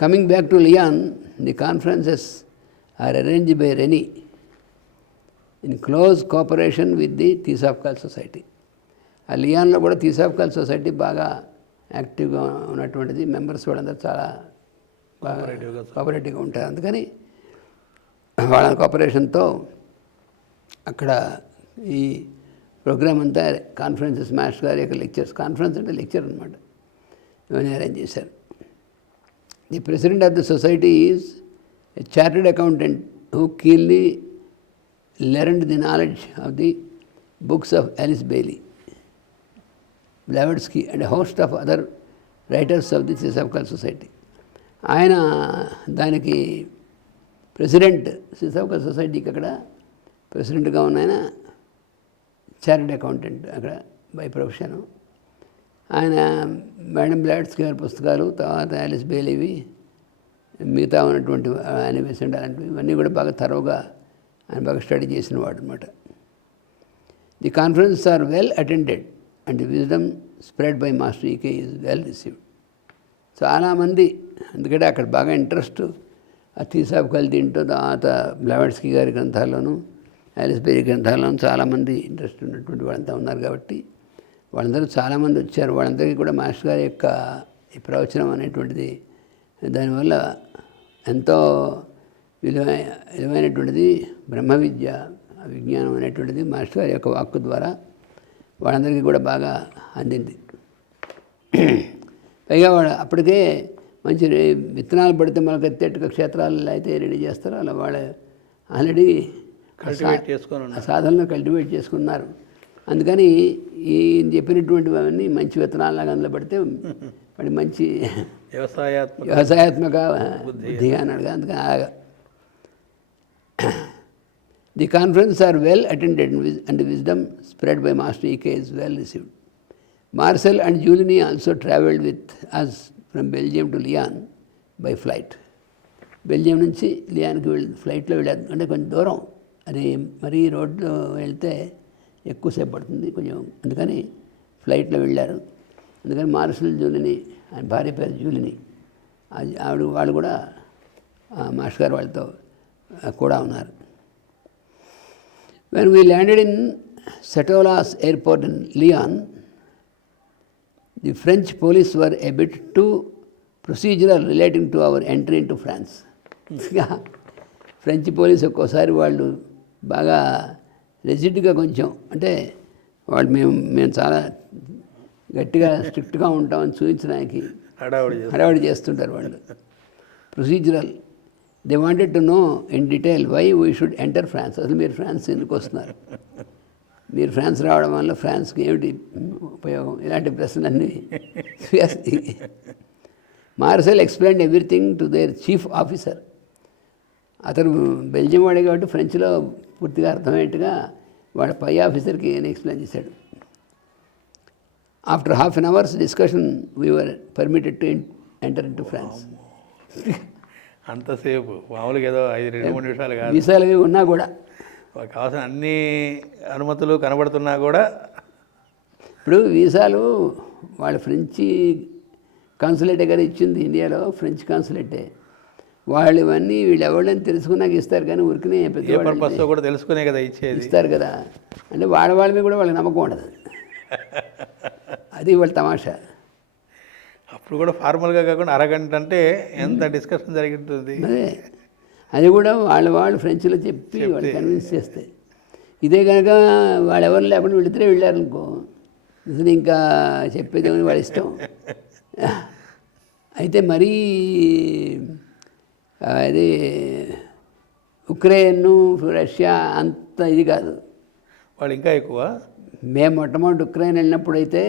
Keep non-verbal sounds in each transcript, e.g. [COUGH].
Coming back to Lyon, the conferences are arranged by Rennie in close cooperation with the theosophical society ఆ లియాన్లో కూడా థీసాఫ్కాల్ society బాగా యాక్టివ్గా ఉన్నటువంటిది. మెంబర్స్ వాళ్ళందరూ చాలా బాగా కోఆపరేటివ్గా ఉంటారు. అందుకని వాళ్ళ కోఆపరేషన్తో అక్కడ ఈ ప్రోగ్రామ్ అంతా కాన్ఫరెన్సెస్ మాస్టర్ గారి యొక్క లెక్చర్స్ కాన్ఫరెన్స్ అంటే లెక్చర్ అనమాట ఇవన్నీ అరేంజ్ చేశారు. The president of the society is a chartered accountant who keenly learned the knowledge of the books of Alice Bailey, Blavatsky, and a host of other writers of the Sisavkal Society. ఆయన దానికి president సిసవకల్ సొసైటీకి అక్కడ ప్రెసిడెంట్గా ఉన్న ఆయన charity accountant అక్కడ by profession ఆయన madam బ్లాడ్స్కి గారి పుస్తకాలు తర్వాత యాలిస్ బేలీవి మిగతా ఉన్నటువంటి యానిమేషన్ అలాంటివి ఇవన్నీ కూడా బాగా తరువుగా ఆయన బాగా స్టడీ చేసిన వాడు అనమాట the conference are well attended and wisdom spread by master EK is well received. చాలామంది ఎందుకంటే అక్కడ బాగా ఇంట్రెస్ట్ ఆ తీసాబ్ కలిసి తింటూ తర్వాత బ్లవడ్స్కీ గారి గ్రంథాల్లోనూ యాలిస్ బేరీ గ్రంథాల్లోనూ చాలామంది ఇంట్రెస్ట్ ఉన్నటువంటి వాళ్ళంతా ఉన్నారు కాబట్టి వాళ్ళందరూ చాలామంది వచ్చారు. వాళ్ళందరికీ కూడా మాస్టర్ గారి యొక్క ఈ ప్రవచనం అనేటువంటిది దానివల్ల ఎంతో విలువైన విలువైనటువంటిది బ్రహ్మ విద్య విజ్ఞానం అనేటువంటిది మాస్టర్ గారి యొక్క వాక్కు ద్వారా వాళ్ళందరికీ కూడా బాగా అందింది. పైగా వాడు అప్పటికే మంచి విత్తనాలు పడితే మనకు ఎత్తేట్టుగా క్షేత్రాలలో అయితే రెడీ చేస్తారో. అలా వాళ్ళు ఆల్రెడీ కల్టివేట్ చేసుకొని ఆ సాధనలు కల్టివేట్ చేసుకున్నారు. అందుకని ఈ చెప్పినటువంటివన్నీ మంచి విత్తనాలలాగా అందులో పడితే వాడి మంచి వ్యవసాయాత్మక వ్యవసాయాత్మక బుద్ధిగా అన్నాడుగా అందుకని the conference are well attended and wisdom spread by master EK is well received Marcel and Julini also travelled with us from Belgium to Lyon by flight Belgium నుంచి లియాన్కి వెళ్ళి ఫ్లైట్లో వెళ్ళారు. అంటే కొంచెం దూరం. అది మరీ రోడ్లో వెళ్తే ఎక్కువసేపు పడుతుంది కొంచెం అందుకని ఫ్లైట్లో వెళ్ళారు. అందుకని మార్సెల్ జూలిని ఆయన భార్య పేరు జూలిని ఆవిడ వాళ్ళు కూడా మాస్టర్ గారు వాళ్ళతో కూడా ఉన్నారు. When we landed in Satolas airport in Lyon the French police were a bit too procedural relating to our entry in to France French police ఒక్కోసారి వాళ్ళు బాగా రెజిడ్గా కొంచెం. అంటే వాళ్ళు మేము మేము చాలా గట్టిగా స్ట్రిక్ట్గా ఉంటామని చూపించడానికి హడావుడి చేస్తుంటారు వాళ్ళు. Procedural. They wanted to know in detail why we should enter France అసలు మీరు ఫ్రాన్స్ ఎందుకు వస్తున్నారు? మీరు ఫ్రాన్స్ రావడం వల్ల ఫ్రాన్స్కి ఏమిటి ఉపయోగం? ఇలాంటి ప్రశ్నలన్నీ [LAUGHS] Marcel explain everything to their chief officer. అతను బెల్జియం వాడే కాబట్టి ఫ్రెంచ్లో పూర్తిగా అర్థమయ్యేట్టుగా వాళ్ళ పై ఆఫీసర్కి ఈయన ఎక్స్ప్లెయిన్ చేశాడు. After half an hours discussion we are permitted to enter in to France. అంతసేపు. మామూలుగా ఏదో ఐదు రెండు మూడు నిమిషాలు కాదు. వీసాలు ఉన్నా కూడా. కావాల్సిన అన్ని అనుమతులు కనబడుతున్నా కూడా ఇప్పుడు వీసాలు వాళ్ళ ఫ్రెంచి కాన్సులేటే కదా ఇచ్చింది ఇండియాలో ఫ్రెంచ్ కాన్సులేటే. వాళ్ళు ఇవన్నీ వీళ్ళు ఎవళ్ళని తెలుసుకున్నాక ఇస్తారు కానీ ఉరికినే పర్పస్తో కూడా తెలుసుకునే కదా ఇచ్చేది. ఇస్తారు కదా. అంటే వాళ్ళ వాళ్ళ మీద కూడా వాళ్ళకి నమ్మకం ఉండదు అది. [LAUGHS] వాళ్ళ తమాషా. అప్పుడు కూడా ఫార్మల్గా కాకుండా అరగంట అంటే ఎంత డిస్కషన్ జరిగి ఉంటుంది అదే. అది కూడా వాళ్ళు వాళ్ళు ఫ్రెంచ్లో చెప్పి వాళ్ళు కన్విన్స్ చేస్తే. ఇదే కనుక వాళ్ళు ఎవరు లేకుండా వెళితే వెళ్ళారనుకో అసలు ఇంకా చెప్పేది వాళ్ళ ఇష్టం. [LAUGHS] అయితే మరీ ఇది ఉక్రెయిన్ రష్యా అంత ఇది కాదు. వాళ్ళు ఇంకా ఎక్కువ? మేము మొట్టమొదటి ఉక్రెయిన్ వెళ్ళినప్పుడు అయితే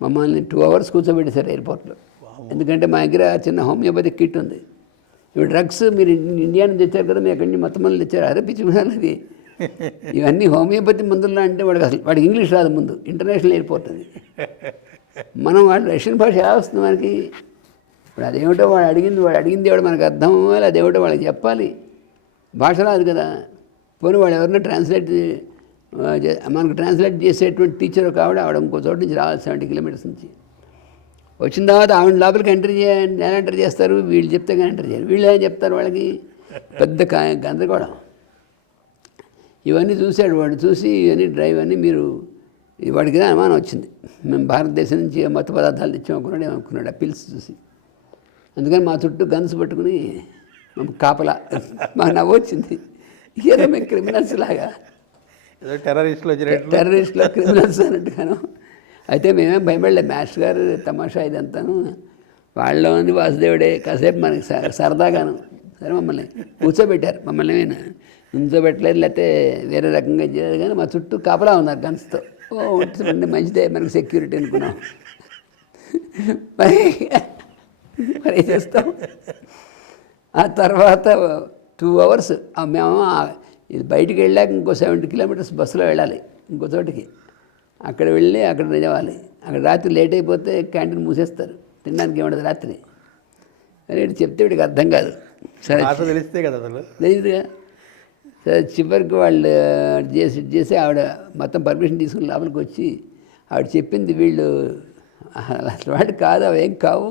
మమ్మల్ని టూ అవర్స్ కూర్చోబెట్టేశారు ఎయిర్పోర్ట్లో. ఎందుకంటే మా దగ్గర చిన్న హోమియోపతి కిట్ ఉంది. ఇప్పుడు డ్రగ్స్ మీరు ఇండియా నుంచి తెచ్చారు కదా మీ ఎక్కడి నుంచి మొత్తం మంది తెచ్చారు. అరే పిచ్చి అది [LAUGHS] ఇవన్నీ హోమియోపతి మందుల్లో అంటే వాడికి అసలు వాడికి ఇంగ్లీష్ రాదు ముందు. ఇంటర్నేషనల్ ఎయిర్పోర్ట్ అది. [LAUGHS] మనం వాడు రష్యన్ భాష ఎలా వస్తుంది మనకి? ఇప్పుడు అదేమిటో వాడు అడిగింది వాడు అడిగింది వాడు మనకు అర్థం అవ్వాలి అదేమిటో వాళ్ళకి చెప్పాలి. భాష రాదు కదా. పోనీ వాడు ఎవరినో ట్రాన్స్లేట్ మనకు ట్రాన్స్లేట్ చేసేటువంటి టీచర్ ఒక ఆవిడ ఆవిడ ఇంకో చోటు నుంచి రావాలి సెవెంటీ కిలోమీటర్స్ నుంచి. వచ్చిన తర్వాత ఆవిడ లోపలికి ఎంటర్ చేయండి ఎలా ఎంటర్ చేస్తారు? వీళ్ళు చెప్తే కానీ ఎంటర్ చేయరు. వీళ్ళు ఏం చెప్తారు వాళ్ళకి? పెద్ద కా- గందరగోళం. ఇవన్నీ చూశాడు వాడు చూసి ఇవన్నీ డ్రైవ్ అని మీరు వాడికి అనుమానం వచ్చింది. మేము భారతదేశం నుంచి మత్తు పదార్థాలు తెచ్చామనుకున్నాడు ఏమనుకున్నాడు? ఆ పిల్స్ చూసి. అందుకని మా చుట్టూ గన్స్ పట్టుకుని కాపలా. మాకు నవ్వు వచ్చింది. ఏదో మేము క్రిమినల్స్ లాగా. ఏదో టెర్రరిస్టులు టెర్రరిస్ట్లో క్రిమినల్స్ అన్నట్టుగాను. అయితే మేమేం భయపడలే మాస్టర్ గారు తమాషా ఇదంతాను. వాళ్ళలో ఉంది వాసుదేవుడే. కాసేపు మనకి సరదాగాను. సరే మమ్మల్ని కూర్చోబెట్టారు. మమ్మల్ని ఏమైనా ఉంచోబెట్టలేదు లేకపోతే వేరే రకంగా చేయలేదు. కానీ మా చుట్టూ కాపలా ఉన్నారు గన్స్తో. ఓ మంచిదే. మనకి సెక్యూరిటీ అనుకున్నాం. మరి [LAUGHS] మరి చేస్తాం? ఆ తర్వాత టూ అవర్స్ మేము ఇది బయటికి వెళ్ళాక ఇంకో సెవెంటీ కిలోమీటర్స్ బస్సులో వెళ్ళాలి ఇంకో చోటికి. అక్కడ వెళ్ళి అక్కడ నిజవాలి అక్కడ రాత్రి లేట్ అయిపోతే క్యాంటీన్ మూసేస్తారు. తినడానికి ఏముండదు రాత్రి. ఇటు చెప్తే వీడికి అర్థం కాదు. సరే తెలిస్తే కదా తెలియదుగా. సరే చివరికి వాళ్ళు చేసి చేసి ఆవిడ మొత్తం పర్మిషన్ తీసుకుని లోపలికి వచ్చి ఆవిడ చెప్పింది వీళ్ళు. అసలు వాడు కాదు అవి ఏం కావు.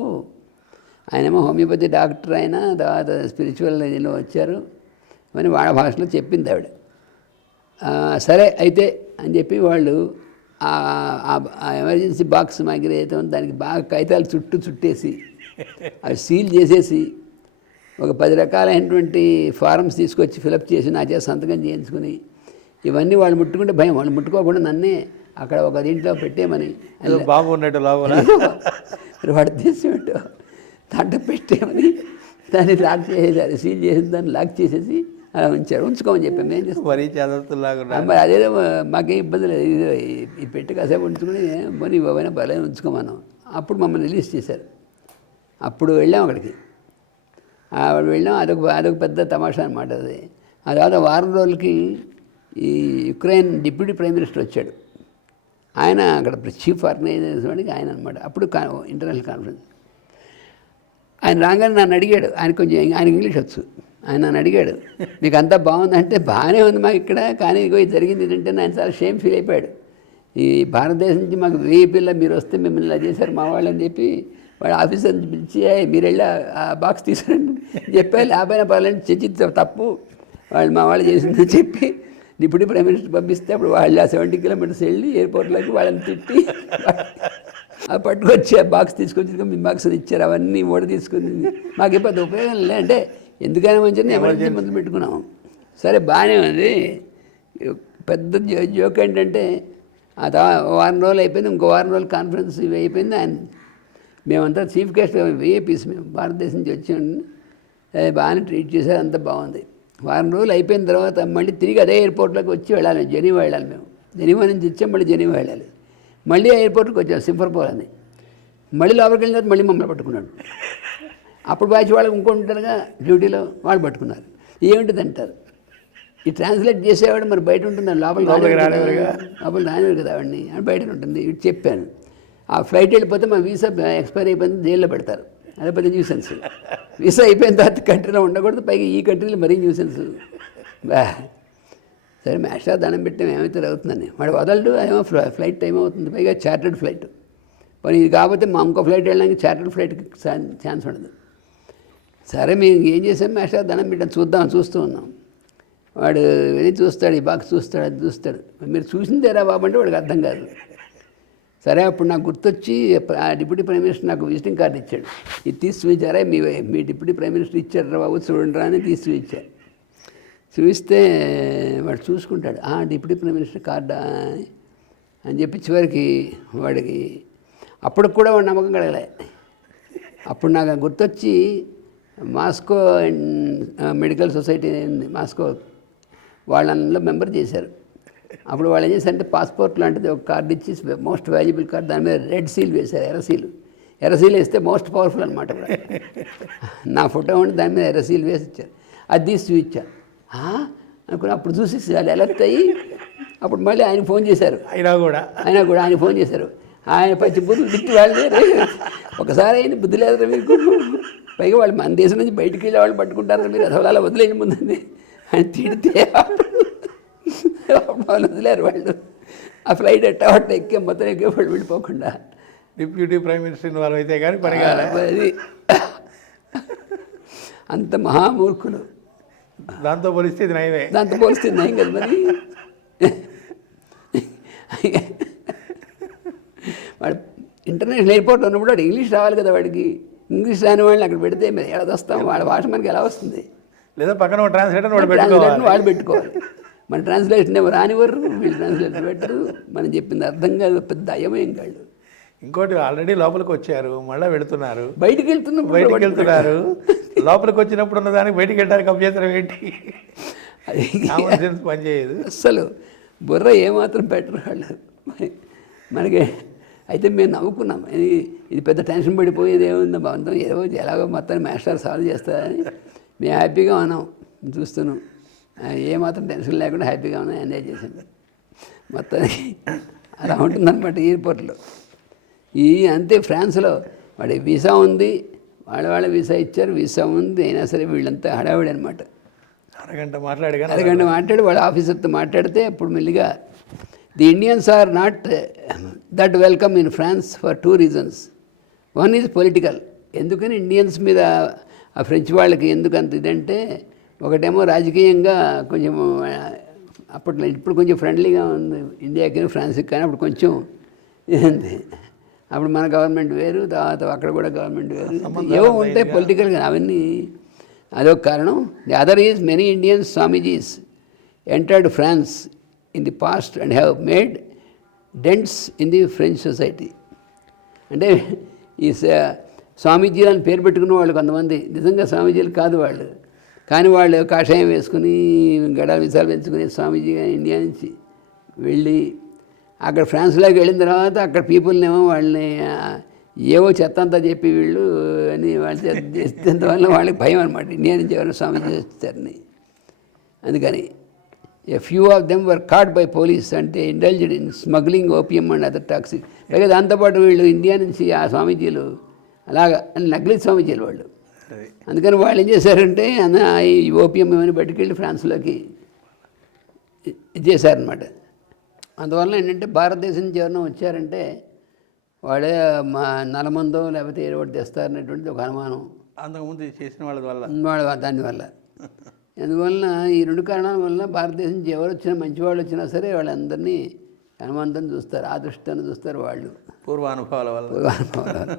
ఆయనేమో హోమియోపతి డాక్టర్ అయినా తర్వాత స్పిరిచువల్ ఇదిలో వచ్చారు. అని వాళ్ళ భాషలో చెప్పింది ఆవిడ. సరే అయితే అని చెప్పి వాళ్ళు ఆ- ఎమర్జెన్సీ బాక్స్ మా దగ్గర అయితే దానికి బాగా కాగితాలు చుట్టూ చుట్టేసి అవి సీల్ చేసేసి ఒక పది రకాలైనటువంటి ఫారమ్స్ తీసుకొచ్చి ఫిలప్ చేసి నా చేత సంతకం చేయించుకుని ఇవన్నీ వాళ్ళు ముట్టుకుంటే భయం. వాళ్ళు ముట్టుకోకుండా నన్నే అక్కడ ఒక దీంట్లో పెట్టేమని ఏదో బాంబు ఉన్నట్టు లోపల మరి వాడు తీసేమిటో దాంట్లో పెట్టేమని దాన్ని లాక్ చేసేసారు సీల్ చేసిన దాన్ని లాక్ చేసేసి అలా ఉంచారు ఉంచుకోమని చెప్పాము ఏం చేస్తాం? మరీ చదవస్తులాగా ఆ, మరి అదేదో మాకేం ఇబ్బంది లేదు. ఇది ఈ- పెట్టి కాసేపు ఉంచుకుని పోనీ బాబైనా బలే ఉంచుకోమన్నాం. అప్పుడు మమ్మల్ని రిలీజ్ చేశారు. అప్పుడు వెళ్ళాం అక్కడికి. ఆవిడ వెళ్ళాం. అదొక అదొక పెద్ద తమాషా అనమాట అది. ఆ తర్వాత వారం రోజులకి ఈ యుక్రెయిన్ డిప్యూటీ ప్రైమ్ మినిస్టర్ వచ్చాడు. ఆయన అక్కడ చీఫ్ ఆర్గనైజేషన్ వాడికి ఆయన అనమాట అప్పుడు కా ఇంటర్నేషనల్ కాన్ఫరెన్స్. ఆయన రాగానే నన్ను అడిగాడు. ఆయన కొంచెం ఆయన ఇంగ్లీష్ వచ్చు. ఆయన నన్ను అడిగాడు. మీకు అంతా బాగుందంటే బాగానే ఉంది మాకు ఇక్కడ. కానీ ఇగో ఇది జరిగింది ఏంటంటే ఆయన చాలా షేమ్ ఫీల్ అయిపోయాడు. ఈ భారతదేశం నుంచి మాకు వెయ్యి పిల్ల మీరు వస్తే మిమ్మల్ని ఇలా చేశారు మా వాళ్ళు అని చెప్పి వాడు ఆఫీసర్ నుంచి పిలిచి మీరు వెళ్ళి ఆ- బాక్స్ తీసుకురండి చెప్పాలి లేకపోయినా పర్లేదు చర్చి తప్పు. వాళ్ళు మా వాళ్ళు చేసిందని చెప్పి డిప్యూటీ ప్రైమ్ మినిస్టర్ పంపిస్తే అప్పుడు వాళ్ళు ఆ సెవెంటీ కిలోమీటర్స్ వెళ్ళి ఎయిర్పోర్ట్లోకి వాళ్ళని తిట్టి ఆ పట్టుకొచ్చి ఆ బాక్స్ తీసుకొచ్చి మీ బాక్స్ ఇచ్చారు అవన్నీ ఓడ తీసుకుని మాకు ఇబ్బంది ఉపయోగం లే అంటే ఎందుకైనా మంచిది ఎమర్జెన్సీ మందులు పెట్టుకున్నాం సరే బాగానే ఉంది. పెద్ద జోక్ ఏంటంటే ఆ తర్వాత వారం రోజులు అయిపోయింది ఇంకో వారం రోజులు కాన్ఫరెన్స్ ఇవి అయిపోయింది. ఆయన మేమంతా చీఫ్ గెస్ట్ విఐపీస్ మేము భారతదేశం నుంచి వచ్చాం. అది బాగానే ట్రీట్ చేశారు అంతా బాగుంది. వారం రోజులు అయిపోయిన తర్వాత మళ్ళీ తిరిగి అదే ఎయిర్పోర్ట్లోకి వచ్చి వెళ్ళాలి జెనీవా వెళ్ళాలి మేము. జెనీవా నుంచి వచ్చాం మళ్ళీ జెనీవా వెళ్ళాలి. మళ్ళీ ఎయిర్పోర్ట్కి వచ్చాం సింఫర్పోల్ అని. మళ్ళీ లోపలికి వెళ్ళిన తర్వాత మళ్ళీ మమ్మల్ని పట్టుకున్నాడు. అప్పుడు బ్యాచ్ వాళ్ళకి ఇంకొంటారుగా డ్యూటీలో వాళ్ళు పట్టుకున్నారు. ఏమిటిది అంటారు ఈ ట్రాన్స్లేట్ చేసేవాడు మరి బయట ఉంటుంది? లోపల. లోపల రానివ్వరు కదా. ఆవిడని ఆవిడ బయట ఉంటుంది. ఇటు చెప్పాను. ఆ ఫ్లైట్ వెళ్ళిపోతే మా వీసా ఎక్స్పైర్ అయిపోయింది జైల్లో పెడతారు. అదే పెద్ద న్యూసెన్స్. వీసా అయిపోయిన తర్వాత కంట్రీలో ఉండకూడదు పైగా ఈ కంట్రీలో మరీ న్యూసెన్స్. బా. సరే మ్యాష్గా దండం పెట్టాం ఏమైతే అవుతుందని. వాడు వదలడు ఏమో ఫ్ల- ఫ్లైట్ టైం అవుతుంది పైగా చార్టర్డ్ ఫ్లైట్. పని ఇది కాకపోతే మా ఇంకో ఫ్లైట్ వెళ్ళడానికి చార్టర్డ్ ఫ్లైట్కి ఛాన్స్ ఉండదు. సరే మేము ఏం చేసాం మ్యాష్గా దండం పెట్టాం చూద్దాం చూస్తూ ఉన్నాం. వాడు వెళ్ళి చూస్తాడు ఈ బాక్స్ చూస్తాడు అది చూస్తాడు. మీరు చూసిందేరా బాబు అంటే వాడికి అర్థం కాదు. సరే అప్పుడు నాకు గుర్తొచ్చి ఆ డిప్యూటీ ప్రైమ్ మినిస్టర్ నాకు విజిటింగ్ కార్డు ఇచ్చాడు. ఇది తీసుకు చూపించారా మీ మీ డిప్యూటీ ప్రైమ్ మినిస్టర్ ఇచ్చారు రా బాబు చూడండి రా అని తీసుకు ఇచ్చారు చూస్తే వాడు చూసుకుంటాడు ఆ డిప్యూటీ ప్రైమ్ మినిస్టర్ కార్డా అని. చెప్పి చివరికి వాడికి అప్పుడు కూడా వాడు నమ్మకం కలగలే. అప్పుడు నాకు గుర్తొచ్చి మాస్కో అండ్ మెడికల్ సొసైటీ ఉంది మాస్కో వాళ్ళలో మెంబర్ చేశారు. అప్పుడు వాళ్ళు ఏం చేశారంటే పాస్పోర్ట్ లాంటిది ఒక కార్డు ఇచ్చి మోస్ట్ వాల్యుబుల్ కార్డు దాని మీద రెడ్ సీల్ వేశారు ఎర్ర సీలు. వేస్తే మోస్ట్ పవర్ఫుల్ అనమాట నా ఫోటో ఉండి దాని మీద ఎర్రసీల్ వేసి ఇచ్చారు. అది తీసి చూపించాను అనుకుని అప్పుడు చూసి వాళ్ళు అలర్ట్ అయ్యి అప్పుడు మళ్ళీ ఆయన ఫోన్ చేశారు. అయినా కూడా. ఆయన కూడా ఆయన ఫోన్ చేశారు. ఆయన పచ్చి బుద్ధులు తిట్టి వాళ్ళు. ఒకసారి అయిన బుద్ధి లేదు మీకు. పైగా వాళ్ళు మన దేశం నుంచి బయటికి వెళ్ళే వాళ్ళు పట్టుకుంటారు మీరు. అసలు అలా వదిలేని ముందండి. ఆయన తిడితే వాళ్ళు వదిలేరు వాళ్ళు. ఆ ఫ్లైట్ ఎట్టా ఎక్కే మొత్తం ఎక్కే వాళ్ళు వెళ్ళిపోకుండా. డిప్యూటీ ప్రైమ్ మినిస్టర్ ఇన్వాల్వ్ అయితే కానీ అది. అంత మహామూర్ఖులు. దాంతో పోలిస్తే ఇది నయమే. దాంతో పోలిస్తే నయం కదా మరి? వాడు ఇంటర్నేషనల్ ఎయిర్పోర్ట్ ఉన్నప్పుడు వాడు ఇంగ్లీష్ రావాలి కదా వాడికి. ఇంగ్లీష్ రాని వాళ్ళని అక్కడ పెడితే మరి ఎలా వస్తాం వాడి భాష మనకి ఎలా వస్తుంది? లేదా పక్కన ఒక ట్రాన్స్లేటర్ వాడు ట్రాన్స్లేషన్ పెట్టుకోవాలి వాడు పెట్టుకోవాలి. మన ట్రాన్స్లేషన్ ఎవరు రానివ్వరు వీళ్ళు ట్రాన్స్లేషన్ పెట్టరు. మనం చెప్పింది అర్థం కాదు పెద్ద అయమేం కాదు. ఇంకోటి ఆల్రెడీ లోపలికి వచ్చారు మళ్ళీ వెళుతున్నారు. బయటికి వెళ్తున్నప్పుడు బయటికి వెళ్తున్నారు. లోపలికి వచ్చినప్పుడు ఉన్న దానికి బయటికి వెళ్ళడానికి అభ్యంతరం ఏంటి? పనిచేయదు అస్సలు బుర్ర ఏమాత్రం పెట్టరు వాళ్ళు మనకి అయితే మేము నవ్వుకున్నాం. ఇది పెద్ద టెన్షన్ పడిపోయేది ఏముందో బాగుంటాం ఏదో ఎలాగో మొత్తం మాస్టర్ సాల్వ్ చేస్తారని మేము హ్యాపీగా ఉన్నాం. చూస్తున్నాం. ఏమాత్రం టెన్షన్ లేకుండా హ్యాపీగా ఉన్నాం. ఎంజాయ్ చేసాం మొత్తానికి అలా ఉంటుందన్నమాట ఎయిర్పోర్ట్లో ఈ అంతే ఫ్రాన్స్లో వాడి వీసా ఉంది. వాళ్ళ వాళ్ళ వీసా ఇచ్చారు వీసా ఉంది అయినా సరే వీళ్ళంతా హడావిడి అనమాట అరగంట మాట్లాడి కానీ అరగంట మాట్లాడి వాళ్ళ ఆఫీసర్తో మాట్లాడితే అప్పుడు మెల్లిగా the Indians are not that welcome in France for two reasons. One is political. ఎందుకని ఇండియన్స్ మీద ఆ ఫ్రెంచ్ వాళ్ళకి ఎందుకు అంత ఇదంటే ఒకటేమో రాజకీయంగా కొంచెం అప్పట్లో ఇప్పుడు కొంచెం ఫ్రెండ్లీగా ఉంది ఇండియాకి ఫ్రాన్స్కి కానీ అప్పుడు కొంచెం అప్పుడు మన గవర్నమెంట్ వేరు తర్వాత అక్కడ కూడా గవర్నమెంట్ వేరు. ఏవో ఉంటాయి పొలిటికల్గా అవన్నీ అదొక కారణం. The other is many Indians swamijis entered France in the past and have made dents in the French society అంటే ఈ స్వామీజీలు అని పేరు పెట్టుకున్న వాళ్ళు కొంతమంది. నిజంగా స్వామీజీలు కాదు వాళ్ళు. కానీ వాళ్ళు కాషాయం వేసుకుని గడ విసాలు పెంచుకుని స్వామీజీగా ఇండియా నుంచి వెళ్ళి అక్కడ ఫ్రాన్స్లోకి వెళ్ళిన తర్వాత అక్కడ పీపుల్నేమో వాళ్ళని ఏవో చెత్త అంతా చెప్పి వీళ్ళు అని వాళ్ళు చేసేంత వల్ల వాళ్ళకి భయం అనమాట ఇండియా నుంచి ఎవరైనా స్వామీజీ వచ్చారని అందుకని a few of them were caught by police అంటే intelligent in smuggling opium and other toxic పైగా దాంతోపాటు వీళ్ళు ఇండియా నుంచి ఆ స్వామీజీలు అలాగా నకిలీ స్వామీజీలు వాళ్ళు. అది. అందుకని వాళ్ళు ఏం చేశారంటే అన్న ఈ ఓపియం ఏమైనా బయటికెళ్ళి ఫ్రాన్స్లోకి చేశారనమాట అందువల్ల ఏంటంటే భారతదేశం నుంచి ఎవరైనా వచ్చారంటే వాడే మా నలమందో లేకపోతే ఒకటి తెస్తారనేటువంటిది ఒక అనుమానం. అంతకుముందు చేసిన వాళ్ళ వల్ల. వాళ్ళ దానివల్ల అందువలన ఈ రెండు కారణాల వల్ల భారతదేశం నుంచి ఎవరు వచ్చినా మంచి వాళ్ళు వచ్చినా సరే వాళ్ళందరినీ అనుమానంతో చూస్తారు ఆ దృష్టితో చూస్తారు వాళ్ళు. పూర్వ అనుభవాల వల్ల. పూర్వానుభవాలు